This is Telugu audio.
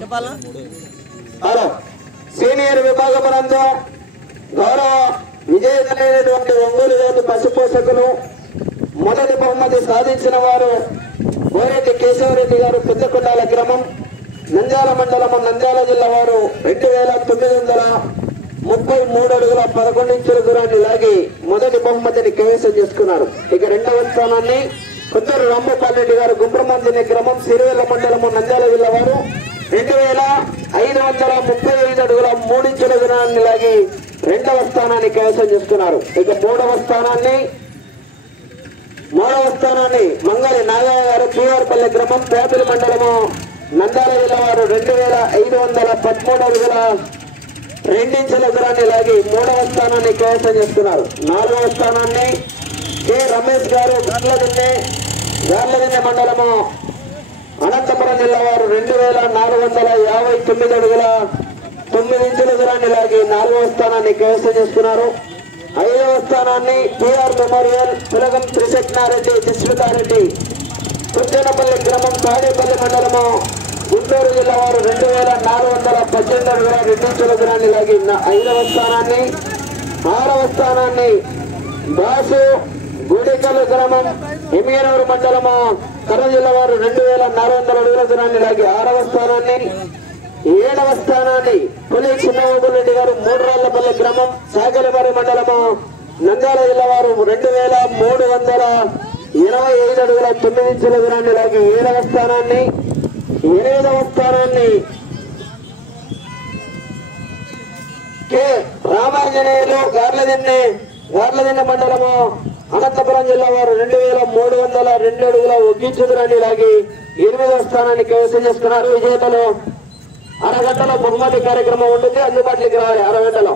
చెప్పాలా సీనియర్ విభాగమునందు గౌరవ విజేతలైనటువంటి ఒంగోలు రైతు పశు పోషకులు మొదటి బహుమతి సాధించిన వారు గోరెడ్డి కేశవరెడ్డి గారు పెద్దకొండాల గ్రామం నంద్యాల మండలం నంద్యాల జిల్లా వారు 2933 అడుగుల 11 ఇంచుల దూరాన్ని లాగి మొదటి బహుమతిని కైవసం చేసుకున్నారు. ఇక రెండవ స్థానాన్ని కొత్తూరు రాంభూపాలరెడ్డి గారు గుండ్రమందిని గ్రామం సిరివెల్ల మండలం నంద్యాల జిల్లా వారు 2535 అడుగుల 3 ఇంచుల దూరాన్ని లాగి రెండవ స్థానాన్ని కైవసం చేసుకున్నారు. ఇక మూడవ స్థానాన్ని మంగళి నాగయ్య గారు పీఆర్పల్లి గ్రామం పేపల్లి మండలము నంద్యాల జిల్లా వారు 2513 అడుగుల 2 ఇంచుల దూరాన్ని లాగి మూడవ స్థానాన్ని కైవసం చేసుకున్నారు. నాలుగవ స్థానాన్ని కె రమేష్ గారు గార్లదిన్నె మండలము అనంతపురం జిల్లా వారు 2459 అడుగుల 9 ఇంచుల దూరాన్ని లాగి నాలుగవ స్థానాన్ని కైవసం చేసుకున్నారు. ఐదవ స్థానాన్ని టిఆర్ మెమోరియల్ పులగం త్రిశక్నారెడ్డి జస్మితారెడ్డి తుర్జనపల్లి గ్రామం తాడేపల్లి మండలము గుంటూరు జిల్లా వారు 2418 అడుగుల 2 ఇంచుల దూరాన్ని లాగి ఐదవ స్థానాన్ని. ఆరవ స్థానాన్ని బాసు గుడికల్లు గ్రామం ఎమియనూరు మండలము కర్నూలు జిల్లా వారు 2400 అడుగుల దూరాన్ని లాగి ఆరవ స్థానాన్ని. ఏడవ స్థానాన్ని పులి చిన్నరెడ్డి గారు మూడురాళ్లపల్లి గ్రామం సాగలిమరి మండలము నంద్యాల జిల్లా వారు 2325 అడుగుల 9 ఇంచుల దూరాన్ని లాగి ఏడవ స్థానాన్ని. ఎనిమిదవ స్థానాన్ని కె రామాంజనేయులు గార్లదిన్నె మండలము అనంతపురం జిల్లా వారు 2302 అడుగుల 1 ఇంచు దూరాన్ని లాగి 8వ స్థానాన్ని కైవసం చేసుకున్నారు. విజేతలు అరగంటలో బహుమతి కార్యక్రమం ఉంటుంది, అందుబాటులోకి రావాలి అరగంటలో.